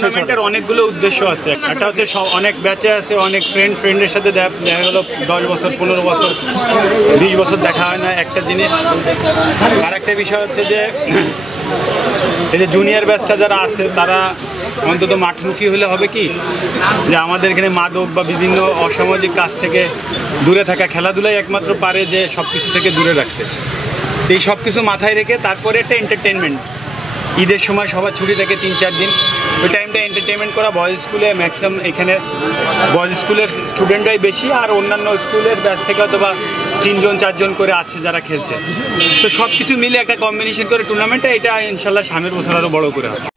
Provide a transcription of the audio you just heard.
টুর্নামেন্টের অনেকগুলো উদ্দেশ্য আছে। একটা হচ্ছে অনেক ব্যাচে আছে, অনেক ফ্রেন্ডের সাথে দেখা গেলো 10 বছর 15 বছর 20 বছর দেখা হয় না একটা জিনিস। আর একটা বিষয় হচ্ছে যে এই যে জুনিয়র ব্যাচটা যারা আছে তারা অন্তত মাঠমুখী হলে হবে কি যে আমাদের এখানে মাদক বা বিভিন্ন অসামাজিক কাজ থেকে দূরে থাকা, খেলাধুলাই একমাত্র পারে যে সব কিছু থেকে দূরে রাখতে। এই সব কিছু মাথায় রেখে তারপরে একটা এন্টারটেনমেন্ট, ঈদের সময় সবার ছুটি থাকে 3-4 দিন, ওই টাইমটা এন্টারটেনমেন্ট করা। বয়েজ স্কুলে ম্যাক্সিমাম এখানে বয়েজ স্কুলের স্টুডেন্টরাই বেশি, আর অন্যান্য স্কুলের ব্যাচ থেকে হয়তো বা 3-4 জন করে আছে যারা খেলছে। তো সব কিছু মিলে একটা কম্বিনেশন করে টুর্নামেন্টটা, এটা ইনশাল্লাহ সামনের বছর আরও বড় করে হবে।